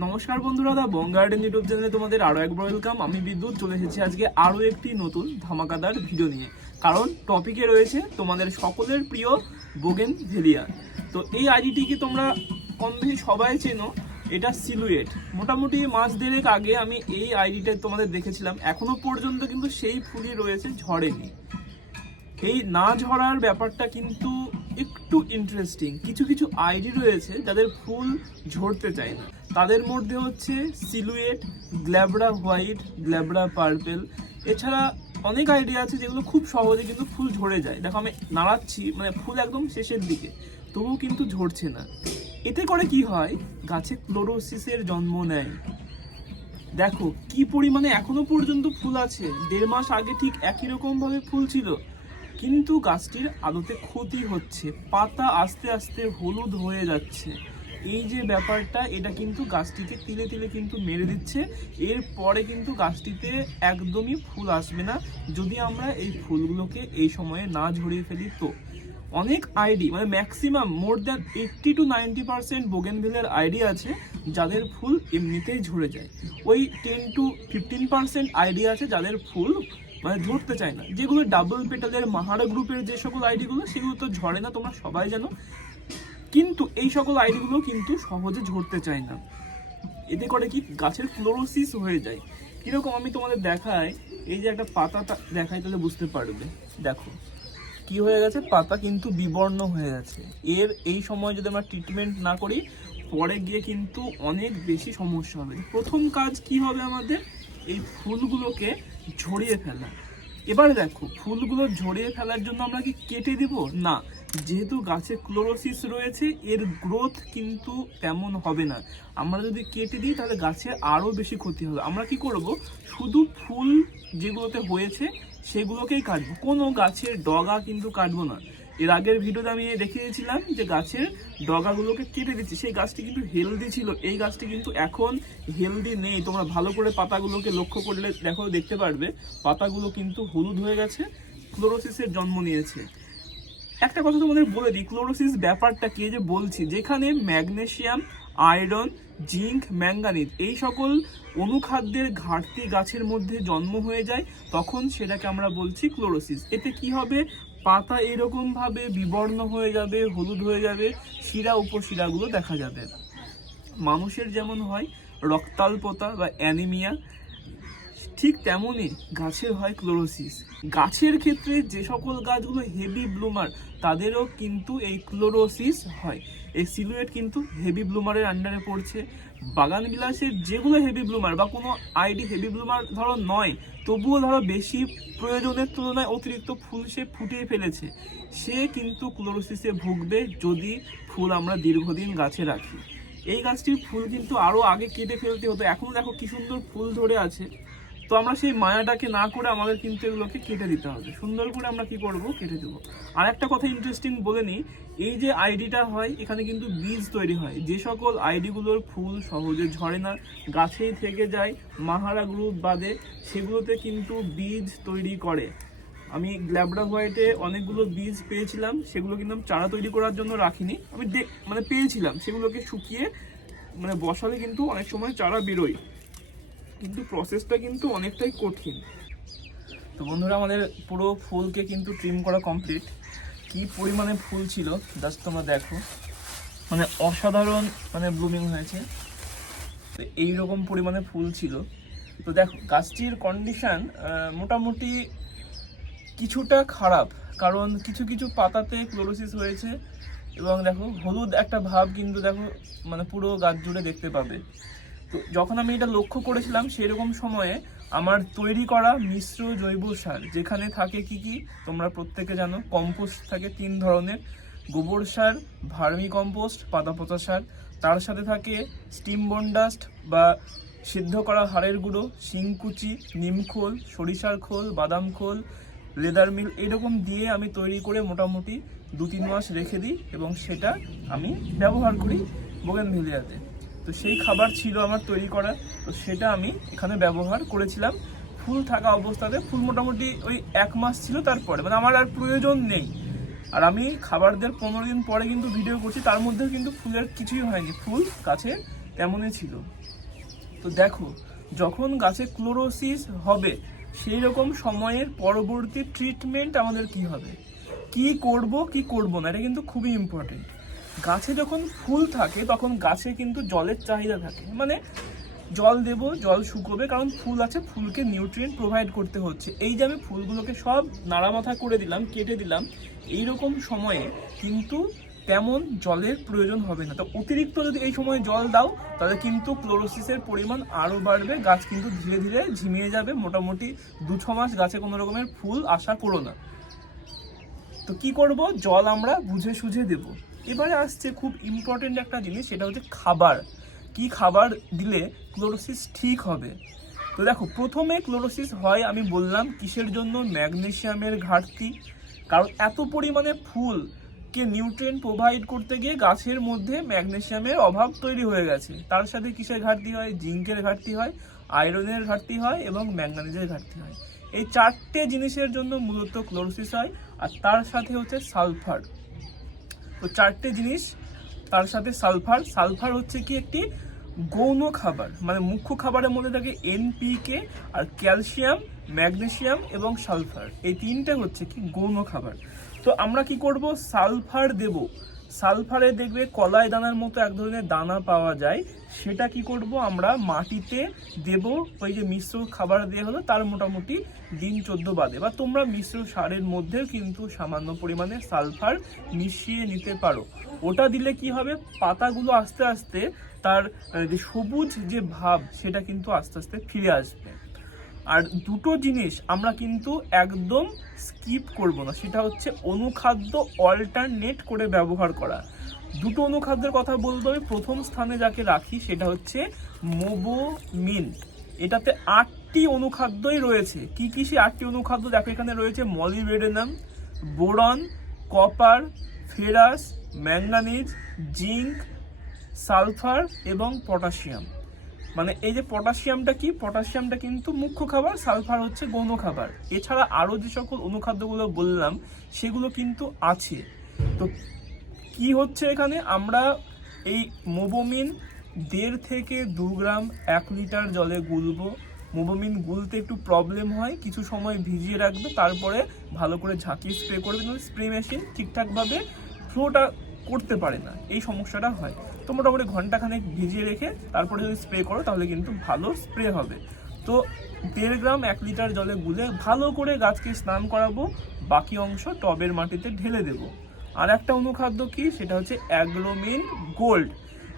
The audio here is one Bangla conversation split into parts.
নমস্কার বন্ধুরা, দা বং গার্ডেন ইউটিউব চ্যানেলে তোমাদের আরও একবার ওয়েলকাম আমি বিদ্যুৎ, চলে এসেছি আজকে আরও একটি নতুন ধামাকাদার ভিডিও নিয়ে। কারণ টপিকে রয়েছে তোমাদের সকলের প্রিয় বোগেন ভেলিয়া তো এই আইডিটিকে তোমরা কম বেশি সবাই চেনো, এটা সিলুয়েট মোটামুটি মাস দেড়েক আগে আমি এই আইডিটা তোমাদের দেখেছিলাম। এখনও পর্যন্ত কিন্তু সেই ফুলই রয়েছে ঝড়েনি এই না ঝরার ব্যাপারটা কিন্তু একটু ইন্টারেস্টিং কিছু কিছু আইডি রয়েছে যাদের ফুল ঝরতে চায় না। তাদের মধ্যে হচ্ছে সিলুয়েট, গ্ল্যাবরা হোয়াইট, গ্ল্যাবরা পার্পেল। এছাড়া অনেক আইডিয়া আছে যেগুলো খুব সহজে কিন্তু ফুল ঝরে যায়। দেখো আমি নাড়াচ্ছি মানে ফুল একদম শেষের দিকে, তবুও কিন্তু ঝরছে না। এতে করে কি হয়? গাছে ক্লোরোসিসের জন্ম নেয়। দেখো, কি পরিমাণে এখনও পর্যন্ত ফুল আছে? দেড় মাস আগে ঠিক একই রকম ভাবে ফুল ছিল। কিন্তু গাছটির আদতে ক্ষতি হচ্ছে, পাতা আস্তে আস্তে হলুদ হয়ে যাচ্ছে। এই যে ব্যাপারটা, এটা কিন্তু গাছটিকে তিলে তিলে কিন্তু মেরে দিচ্ছে। এরপরে কিন্তু গাছটিতে একদমই ফুল আসবে না। যদি আমরা এই ফুলগুলোকে এই সময়ে না ঝরিয়ে ফেলি তো। অনেক আইডি মানে maximum, more than eighty to ninety percent বোগেনভিলের ID আছে, যাদের ফুল এমনিতেই ঝরে যায়। ওই ten to fifteen percent ID আছে যাদের ফুল মানে ধরতে চায় না। যেগুলো ডাবল পেটালের মাহারা গ্রুপের যে সকল আইডিগুলো, সেগুলো তো ঝরে না, তোমরা সবাই জানো। কিন্তু এই সকল আইডিগুলো কিন্তু সহজে ঝরতে চায় না। এতে করে কি? গাছের ক্লোরোসিস হয়ে যায়। কীরকম আমি তোমাদের দেখাই, এই যে একটা পাতা দেখাই তাহলে বুঝতে পারবে। দেখো, কি হয়ে গেছে? পাতা কিন্তু বিবর্ণ হয়ে গেছে। এর এই সময় যদি আমরা ট্রিটমেন্ট না করি, পরে গিয়ে কিন্তু অনেক বেশি সমস্যা হবে। প্রথম কাজ কি হবে আমাদের? এই ফুলগুলোকে ঝরিয়ে ফেলা। এবার দেখো, ফুলগুলো ঝরিয়ে ফেলার জন্য আমরা কি কেটে দিব? না, যেহেতু গাছে ক্লোরোসিস রয়েছে, এর গ্রোথ কিন্তু তেমন হবে না। আমরা যদি কেটে দিই, তাহলে গাছে আরও বেশি ক্ষতি হবে। আমরা কি করব? শুধু ফুল যেগুলোতে হয়েছে, সেগুলোকেই কাটবো। কোনো গাছের ডগা কিন্তু কাটবো না। এর আগের ভিডিওতে আমি দেখিয়েছিলাম যে গাছের ডগাগুলোকে কেটে দিচ্ছি। সেই গাছটি কিন্তু হেলদি ছিল। এই গাছটি কিন্তু এখন হেলদি নেই। তোমরা ভালো করে পাতাগুলোকে লক্ষ্য করলে দেখো, দেখতে পারবে, পাতাগুলো কিন্তু হলুদ হয়ে গেছে ক্লোরোসিসের জন্ম নিয়েছে। একটা কথা তোমাদের বলে দিই ক্লোরোসিস ব্যাপারটা কি? যে বলছি, যেখানে ম্যাগনেশিয়াম আয়রন, জিঙ্ক, ম্যাঙ্গানিজ এই সকল অনুখাদ্যের ঘাটতি গাছের মধ্যে জন্ম হয়ে যায়, তখন সেটাকে আমরা বলছি ক্লোরোসিস এতে কি হবে? পাতা এরকমভাবে বিবর্ণ হয়ে যাবে, হলুদ হয়ে যাবে, শিরা, উপশিরাগুলো দেখা যাবে মানুষের যেমন হয়, রক্তাল্পতা বা অ্যানিমিয়া ঠিক তেমনই গাছের হয় ক্লোরোসিস। গাছের ক্ষেত্রে যে সকল গাছগুলো হেভি ব্লুমার তাদেরও কিন্তু এই ক্লোরোসিস হয়। এই সিলুয়েট কিন্তু হেভি ব্লুমারের আন্ডারে পড়ছে। বাগান বিলাসের যেগুলো হেভি ব্লুমার বা কোনো আইডি হেভি ব্লুমার ধরো নয়, তবুও ধরো বেশি প্রয়োজনের তুলনায় অতিরিক্ত ফুল সে ফুটিয়ে ফেলেছে। সে কিন্তু ক্লোরোসিসে ভুগবে যদি ফুল আমরা দীর্ঘদিন গাছে রাখি। এই গাছটির ফুল কিন্তু আরও আগে কেটে ফেলতে হতো। এখন দেখো কি সুন্দর ফুল ধরে আছে। তো আমরা সেই মায়াটাকে না করে আমাদের কিন্তু এগুলোকে কেটে দিতে হবে। সুন্দর করে আমরা কি করব? কেটে দেবো। আর একটা কথা ইন্টারেস্টিং বলে নিই, এই যে আইডিটা হয়, এখানে কিন্তু বীজ তৈরি হয়। যে সকল আইডিগুলোর ফুল সহজে ঝরে না, গাছেই থেকে যায়, মাহারা গ্রুপ বাদে সেগুলোতে কিন্তু বীজ তৈরি করে। আমি গ্ল্যাবরা হোয়াইটে অনেকগুলো বীজ পেয়েছিলাম, সেগুলো কিন্তু আমি চারা তৈরি করার জন্য রাখিনি। আমি মানে পেয়েছিলাম, সেগুলোকে শুকিয়ে মানে বসালে কিন্তু অনেক সময় চারা বেরোয়। কিন্তু প্রসেসটা কিন্তু অনেকটাই কঠিন। তো বন্ধুরা, আমাদের পুরো ফুলকে কিন্তু ট্রিম করা কমপ্লিট কি পরিমাণে ফুল ছিল জাস্ট তোমরা দেখো। মানে অসাধারণ মানে ব্লুমিং হয়েছে। তো এইরকম পরিমাণে ফুল ছিল। তো দেখো, গাছটির কন্ডিশান মোটামুটি কিছুটা খারাপ। কারণ কিছু কিছু পাতাতে ক্লোরোসিস হয়েছে এবং দেখো, হলুদ একটা ভাব কিন্তু দেখো মানে পুরো গাছ জুড়ে দেখতে পাবে। তো যখন আমি এটা লক্ষ্য করেছিলাম, সেরকম সময়ে আমার তৈরি করা মিশ্র জৈব সার, যেখানে থাকে কি কি? তোমরা প্রত্যেকে জানো, কম্পোস্ট থাকে তিন ধরনের। গোবর সার, ভার্মি কম্পোস্ট পাতা পচা সার। তার সাথে থাকে স্টিম বনডাস্ট বা সিদ্ধ করা হাড়ের গুঁড়ো শিংকুচি নিমখোল সরিষার খোল, বাদাম খোল, লেদার মিল এরকম দিয়ে আমি তৈরি করে মোটামুটি দু তিন মাস রেখে দিই এবং সেটা আমি ব্যবহার করি বোগেন ভেলিয়াতে তো সেই খাবার ছিল আমার তৈরি করা। তো সেটা আমি এখানে ব্যবহার করেছিলাম। ফুল থাকা অবস্থাতে, ফুল মোটামুটি ওই এক মাস ছিল তারপরে। মানে আমার আর প্রয়োজন নেই। আর আমি খাবার দেওয়ার পনেরো দিন পরে কিন্তু ভিডিও করছি, তার মধ্যেও কিন্তু ফুলের কিছুই হয়নি। ফুল গাছে তেমনই ছিল। তো দেখো, যখন গাছে ক্লোরোসিস হবে, সেই রকম সময়ের পরবর্তী ট্রিটমেন্ট আমাদের কি হবে? কি করব কি করব না, এটা কিন্তু খুবই ইম্পর্টেন্ট গাছে যখন ফুল থাকে, তখন গাছে কিন্তু জলের চাহিদা থাকে। মানে জল দেব, জল শুকোবে, কারণ ফুল আছে, ফুলকে নিউট্রিয়েন্ট প্রোভাইড করতে হচ্ছে। এই যে আমি ফুলগুলোকে সব নাড়ামাথা করে দিলাম, কেটে দিলাম এই রকম সময়ে কিন্তু তেমন জলের প্রয়োজন হবে না। তো অতিরিক্ত যদি এই সময় জল দাও, তাহলে কিন্তু ক্লোরোসিসের পরিমাণ আরও বাড়বে, গাছ কিন্তু ধীরে ধীরে ঝিমিয়ে যাবে। মোটামুটি দু ছ মাস গাছে কোনো রকমের ফুল আশা করো না। তো কি করব? জল আমরা বুঝে সুঝে দেব। এবারে আসছে খুব ইম্পর্টেন্ট একটা জিনিস, সেটা হচ্ছে খাবার। কি খাবার দিলে ক্লোরোসিস ঠিক হবে? তো দেখো, প্রথমে ক্লোরোসিস হয়, আমি বললাম, কিসের জন্য? ম্যাগনেশিয়ামের ঘাটতি। কারণ এত পরিমাণে ফুল কে নিউট্রিয়েন্ট প্রোভাইড করতে গিয়ে গাছের মধ্যে ম্যাগনেসিয়ামের অভাব তৈরি হয়ে গেছে। তার সাথে কিসের ঘাটতি হয়? জিঙ্কের ঘাটতি হয়, আয়রনের ঘাটতি হয় এবং ম্যাঙ্গানিজের ঘাটতি হয়। এই চারটে জিনিসের জন্য মূলত ক্লোরোসিস হয়, আর তার সাথে হচ্ছে সালফার। তো চারটে জিনিস তার সাথে সালফার। সালফার হচ্ছে কি একটি গৌণ খাবার মানে মুখ্য খাবারের মধ্যে থাকে এনপিকে আর ক্যালসিয়াম, ম্যাগনেসিয়াম এবং সালফার। এই তিনটে হচ্ছে কি গৌণ খাবার। তো আমরা কি করব? সালফার দেব। সালফারে দেখবে কলাই দানার মতো এক ধরনের দানা পাওয়া যায়। সেটা কি করব আমরা মাটিতে দেব, ওই যে মিশ্র খাবার দিয়ে হলো, তার মোটামুটি দিন চোদ্দ বাদে। বা তোমরা মিশ্র সারের মধ্যেও কিন্তু সামান্য পরিমাণে সালফার মিশিয়ে নিতে পারো। ওটা দিলে কি হবে? পাতাগুলো আস্তে আস্তে তার যে সবুজ যে ভাব, সেটা কিন্তু আস্তে আস্তে ফিরে আসবে। আর দুটো জিনিস আমরা কিন্তু একদম স্কিপ করব না। সেটা হচ্ছে অনুখাদ্য অল্টারনেট করে ব্যবহার করা। দুটো অনুখাদ্যের কথা বলতে হবে। প্রথম স্থানে যাকে রাখি সেটা হচ্ছে মোবোমিন। এটাতে আটটি অনুখাদ্যই রয়েছে। কি কি সেই আটটি অনুখাদ্য? দেখো এখানে রয়েছে molybdenum boron copper ferrous manganese zinc sulphur এবং পটাশিয়াম মানে এই যে পটাশিয়ামটা কি? পটাশিয়ামটা কিন্তু মুখ্য খাবার, সালফার হচ্ছে গৌণ খাবার। এছাড়া আরও যে সকল অনুখাদ্যগুলো বললাম, সেগুলো কিন্তু আছে। তো কি হচ্ছে এখানে? আমরা এই মোবোমিন দেড় থেকে দু গ্রাম এক লিটার জলে গুলব। মোবোমিন গুলতে একটু প্রবলেম হয়, কিছু সময় ভিজিয়ে রাখবে, তারপরে ভালো করে ঝাঁকিয়ে স্প্রে করবে স্প্রে মেশিন ঠিকঠাকভাবে ফ্লোটা করতে পারে না। এই সমস্যাটা হয়। মোটামুটি ঘন্টাখানেক ভিজিয়ে রেখে তারপরে যদি স্প্রে করো, তাহলে কিন্তু ভালো স্প্রে হবে। তো দেড় গ্রাম এক লিটার জলে গুলে ভালো করে গাছকে স্নান করাবো, বাকি অংশ টবের মাটিতে ঢেলে দেবো। আর একটা অনুখাদ্য কি? সেটা হচ্ছে অ্যাগ্রোমিন গোল্ড।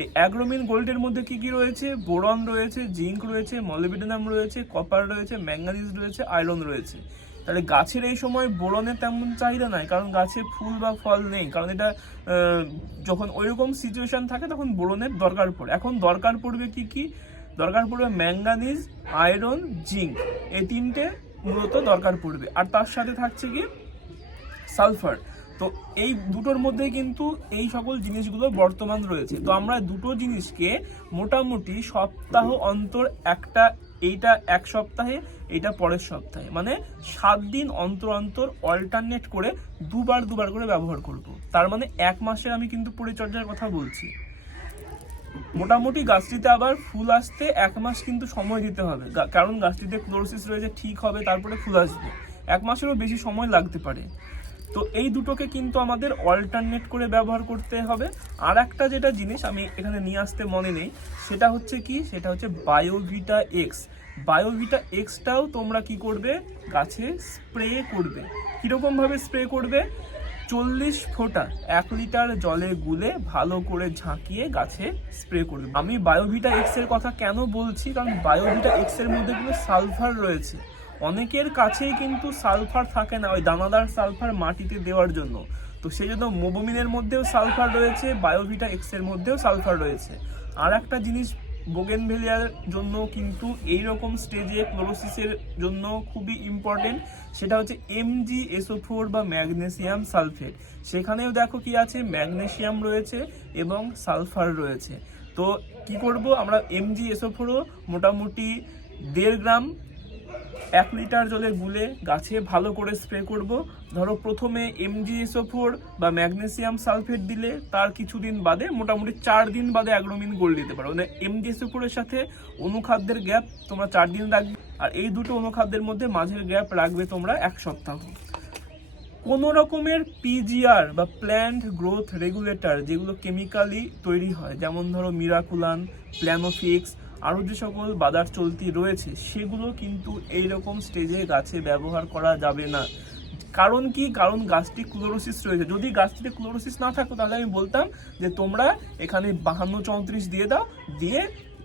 এই অ্যাগ্রোমিন গোল্ডের মধ্যে কি কি রয়েছে? বোরন রয়েছে, জিঙ্ক রয়েছে মলিবিডেনাম রয়েছে কপার রয়েছে ম্যাঙ্গানিজ রয়েছে আয়রন রয়েছে। তাহলে গাছের এই সময় বোরনের তেমন চাহিদা নাই, কারণ গাছে ফুল বা ফল নেই। কারণ এটা যখন ওইরকম সিচুয়েশন থাকে, তখন বোরনের দরকার পড়ে। এখন দরকার পড়বে কি কি? দরকার পড়বে ম্যাঙ্গানিজ আয়রন জিঙ্ক এই তিনটে মূলত দরকার পড়বে। আর তার সাথে থাকছে কি? সালফার তো এই দুটোর মধ্যে কিন্তু এই সকল জিনিসগুলো বর্তমান রয়েছে। তো আমরা দুটো জিনিসকে মোটামুটি সপ্তাহ অন্তর একটা এইটা এক সপ্তাহে, এইটা পরের সপ্তাহে। মানে সাত দিন অন্তর অন্তর অল্টারনেট করে দুবার দুবার করে ব্যবহার করব। তার মানে এক মাসের আমি কিন্তু পরিচর্যার কথা বলছি। মোটামুটি গাছটিতে আবার ফুল আসতে এক মাস কিন্তু সময় দিতে হবে। কারণ গাছটিতে ক্লোরোসিস রয়েছে, ঠিক হবে, তারপরে ফুল আসবে। এক মাসেরও বেশি সময় লাগতে পারে। তো এই দুটোকে কিন্তু আমাদের অল্টারনেট করে ব্যবহার করতে হবে। আর একটা যেটা জিনিস আমি এখানে নিয়ে আসতে মনে নেই, সেটা হচ্ছে কি? সেটা হচ্ছে বায়োভিটা এক্স বায়োভিটা এক্সটাও তোমরা কি করবে? গাছে স্প্রে করবে। কীরকম ভাবে স্প্রে করবে? চল্লিশ ফোঁটা এক লিটার জলে গুলে ভালো করে ঝাঁকিয়ে গাছে স্প্রে করবে। আমি বায়োভিটা এক্সের কথা কেন বলছি? কারণ বায়োভিটা এক্সের মধ্যে কিন্তু সালফার রয়েছে। অনেকের কাছেই কিন্তু সালফার থাকে না, ওই দানাদার সালফার মাটিতে দেওয়ার জন্য। তো সেই জন্য মোবোমিনের মধ্যেও সালফার রয়েছে, বায়োভিটা এক্সের মধ্যেও সালফার রয়েছে। আর একটা জিনিস বোগেনভেলিয়ার জন্য কিন্তু এই রকম স্টেজে ক্লোরোসিসের জন্য খুবই ইম্পর্টেন্ট সেটা হচ্ছে এমজি এসোফোর বা ম্যাগনেসিয়াম সালফেট। সেখানেও দেখো কি আছে, ম্যাগনেসিয়াম রয়েছে এবং সালফার রয়েছে। তো কি করব আমরা এমজি এসোফোরও মোটামুটি দেড় গ্রাম এক লিটার জলে গুলে গাছে ভালো করে স্প্রে করব। ধরো প্রথমে এমজিএসও ফোর বা ম্যাগনেসিয়াম সালফেট দিলে তার কিছুদিন বাদে, মোটামুটি চার দিন বাদে অ্যাগ্রোমিন গোল্ড দিতে পারো। মানে এমজিএসও ফোরের সাথে অনুখাদ্যের গ্যাপ তোমরা চার দিন রাখবে আর এই দুটো অনুখাদ্যের মধ্যে মাঝের গ্যাপ রাখবে তোমরা এক সপ্তাহ। কোনো রকমের পিজিআর বা প্ল্যান্ট গ্রোথ রেগুলেটর যেগুলো কেমিক্যালি তৈরি হয়, যেমন ধরো মিরাকুলান প্ল্যানোফিক্স আরও যে সকল বাজার চলতি রয়েছে, সেগুলো কিন্তু এই রকম স্টেজে গাছে ব্যবহার করা যাবে না। কারণ কি? কারণ গাছটি ক্লোরোসিস রয়েছে। যদি গাছটিতে ক্লোরোসিস না থাকতো, তাহলে আমি বলতাম যে, তোমরা এখানে বাহান্ন চৌত্রিশ দিয়ে দাও, দিয়ে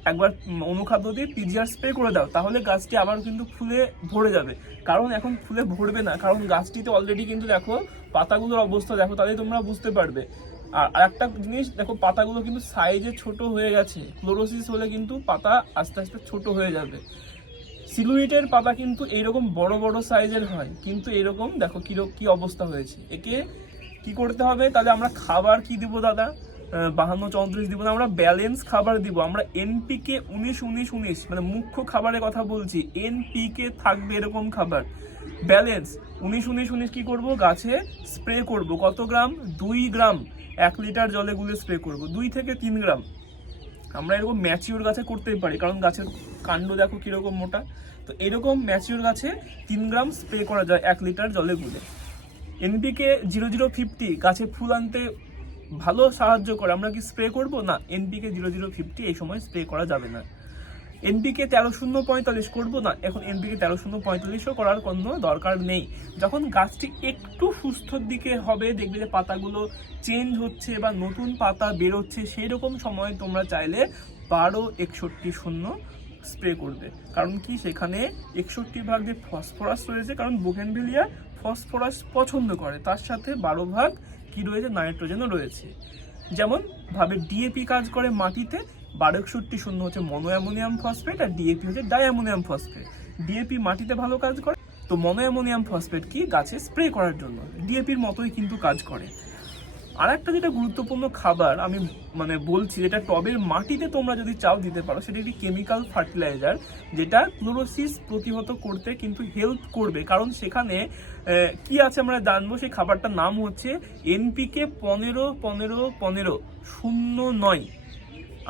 একবার অনুখাদ্য দিয়ে পিজিআর স্প্রে করে দাও, তাহলে গাছটি আবার কিন্তু ফুলে ভরে যাবে। কারণ এখন ফুলে ভরবে না। কারণ গাছটিতে অলরেডি কিন্তু দেখো, পাতাগুলোর অবস্থা, দেখো, তাহলে তোমরা বুঝতে পারবে। আর আরেকটা জিনিস, দেখো পাতাগুলো কিন্তু সাইজে ছোট হয়ে গেছে। ক্লোরোসিস হলে কিন্তু পাতা আস্তে আস্তে ছোট হয়ে যাবে। সিলুইটের পাতা কিন্তু এইরকম বড় বড় সাইজের হয়, কিন্তু এরকম দেখো কি কি অবস্থা হয়েছে। একে কি করতে হবে? তাহলে আমরা খাবার কি দিব দাদা? বাহান্ন চৌত্রিশ দিব না, আমরা ব্যালেন্স খাবার দিব। আমরা এনপিকে উনিশ উনিশ উনিশ মানে মুখ্য খাবারের কথা বলছি এনপিকে থাকবে এরকম খাবার। ব্যালেন্স উনিশ উনিশ উনিশ কি করব? গাছে স্প্রে করব। কত গ্রাম? দুই গ্রাম। এক লিটার জলে গুলে স্প্রে করব। দুই থেকে তিন গ্রাম। আমরা এরকম ম্যাচিওর গাছে করতেই পারি, কারণ গাছের কাণ্ড দেখো কীরকম মোটা। তো এরকম ম্যাচিওর গাছে তিন গ্রাম স্প্রে করা যায় এক লিটার জলে গুলে। এনপিকে জিরো জিরো ফিফটি গাছে ফুল আনতে ভালো সাহায্য করে। আমরা কি স্প্রে করব? না এনপিকে জিরো জিরো ফিফটি এই সময় স্প্রে করা যাবে না। এনপিকে তেরো শূন্য পঁয়তাল্লিশ করব? না, এখন এনপিকে তেরো শূন্য পঁয়তাল্লিশও করার কোনো দরকার নেই। যখন গাছটি একটু সুস্থর দিকে হবে, দেখবে যে পাতাগুলো চেঞ্জ হচ্ছে বা নতুন পাতা বেরোচ্ছে সেই রকম সময় তোমরা চাইলে বারো একষট্টি শূন্য স্প্রে করবে। কারণ কি? সেখানে একষট্টি ভাগ যে ফসফরাস রয়েছে, কারণ বোগেনভিলিয়া ফসফরাস পছন্দ করে। তার সাথে বারো ভাগ কি রয়েছে? নাইট্রোজেনও রয়েছে। যেমন ভাবে ডিএপি কাজ করে মাটিতে, বারো একষট্টি শূন্য হচ্ছে মনো অ্যামোনিয়াম ফসফেট আর ডিএপি হচ্ছে ডাইঅ্যামোনিয়াম ফসফেট ডিএপি মাটিতে ভালো কাজ করে, তো মনো অ্যামোনিয়াম ফসফেট কি? গাছে স্প্রে করার জন্য। ডিএপির মতোই কিন্তু কাজ করে। আর একটা যেটা গুরুত্বপূর্ণ খাবার আমি মানে বলছি, যেটা টবের মাটিতে তোমরা যদি চাও দিতে পারো, সেটা একটি কেমিক্যাল ফার্টিলাইজার যেটা ক্লোরোসিস প্রতিহত করতে কিন্তু হেল্প করবে। কারণ সেখানে কি আছে আমরা জানব? সেই খাবারটার নাম হচ্ছে এনপিকে পনেরো পনেরো পনেরো, শূন্য নয়।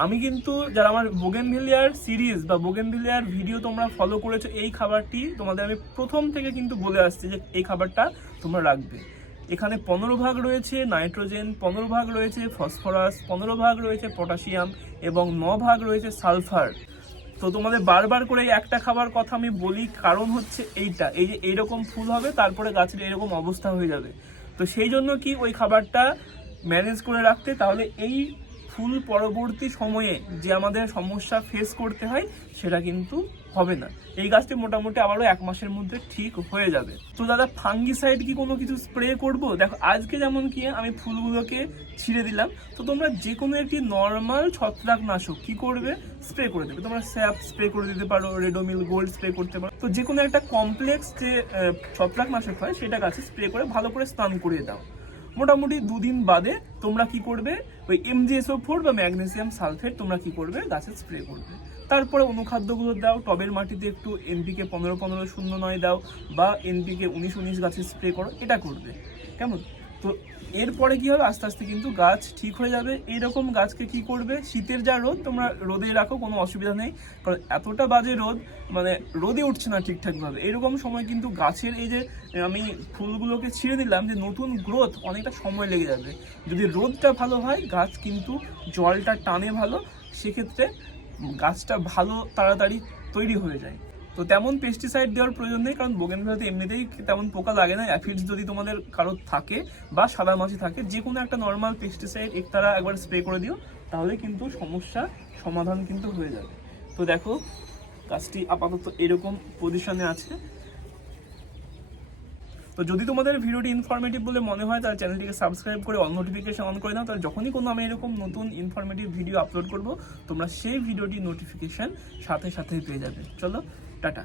আমি কিন্তু, যারা আমার বোগেনভিলিয়ার সিরিজ বা বোগেনভিলিয়ার ভিডিও তোমরা ফলো করেছ, এই খাবারটি তোমাদের আমি প্রথম থেকে কিন্তু বলে আসছি যে এই খাবারটা তোমরা রাখবে। এখানে পনেরো ভাগ রয়েছে নাইট্রোজেন, পনেরো ভাগ রয়েছে ফসফরাস, পনেরো ভাগ রয়েছে পটাশিয়াম এবং ন ভাগ রয়েছে সালফার। তো তোমাদের বারবার করে একটা খাবার কথা আমি বলি, কারণ হচ্ছে এইটা। এই যে এইরকম ফুল হবে, তারপরে গাছের এরকম অবস্থা হয়ে যাবে। তো সেই জন্য কি ওই খাবারটা ম্যানেজ করে রাখতে, তাহলে এই ফুল পরবর্তী সময়ে যে আমাদের সমস্যা ফেস করতে হয়, সেটা কিন্তু হবে না। এই গাছটি মোটামুটি আবারও এক মাসের মধ্যে ঠিক হয়ে যাবে। তো দাদা ফাঙ্গিসাইড কি কোনো কিছু স্প্রে করব? দেখো, আজকে যেমন কি আমি ফুলগুলোকে ছিঁড়ে দিলাম, তো তোমরা যে কোনো একটি নর্মাল ছত্রাকনাশক কি করবে? স্প্রে করে দেবে। তোমরা স্যাপ স্প্রে করে দিতে পারো, রেডোমিল গোল্ড স্প্রে করতে পারো। তো যে কোনো একটা কমপ্লেক্স যে ছত্রাকনাশক হয়, সেটা গাছে স্প্রে করে ভালো করে স্নান করিয়ে দাও। মোটামুটি দুদিন বাদে তোমরা কি করবে? ওই এমজিএসও ফোর বা ম্যাগনেসিয়াম সালফেট তোমরা কি করবে? গাছে স্প্রে করবে। তারপরে অনুখাদ্যগুলো দাও, টবের মাটিতে একটু এনপিকে পনেরো পনেরো শূন্য নয় দাও বা এনপিকে উনিশ উনিশ গাছে স্প্রে করো, এটা করবে। কেমন? তো এরপরে কি হবে? আস্তে আস্তে কিন্তু গাছ ঠিক হয়ে যাবে। এইরকম গাছকে কি করবে? শীতের যা রোদ, তোমরা রোদে রাখো, কোনো অসুবিধা নেই। কারণ এতটা বাজে রোদ মানে রোদে উঠছে না ঠিকঠাকভাবে। এরকম সময় কিন্তু গাছের এই যে, আমি ফুলগুলোকে ছিঁড়ে দিলাম যে নতুন গ্রোথ অনেকটা সময় লেগে যাবে। যদি রোদটা ভালো হয়, গাছ কিন্তু জলটা টানে ভালো, সেক্ষেত্রে গাছটা ভালো তাড়াতাড়ি তৈরি হয়ে যায়। তো তেমন পেস্টিসাইড দেওয়ার প্রয়োজন নেই, কারণ বোগেনভিলাতে এমনিতেই তেমন পোকা লাগে না। অ্যাফিডস যদি তোমাদের কারও থাকে বা সাদা মাছি থাকে যে কোনো একটা নর্মাল পেস্টিসাইড একতারা একবার স্প্রে করে দিও, তাহলে কিন্তু সমস্যা সমাধান কিন্তু হয়ে যাবে। তো দেখো, গাছটি আপাতত এরকম পজিশনে আছে। তো যদি তোমাদের ভিডিওটি ইনফরমেটিভ বলে মনে হয়, তাহলে চ্যানেলটিকে সাবস্ক্রাইব করে অল নোটিফিকেশন অন করে দাও। তাহলে যখনই কোনো আমি এরকম নতুন ইনফরমেটিভ ভিডিও আপলোড করব, তোমরা সেই ভিডিওটি নোটিফিকেশন সাথে সাথেই পেয়ে যাবে। চলো, টাটা।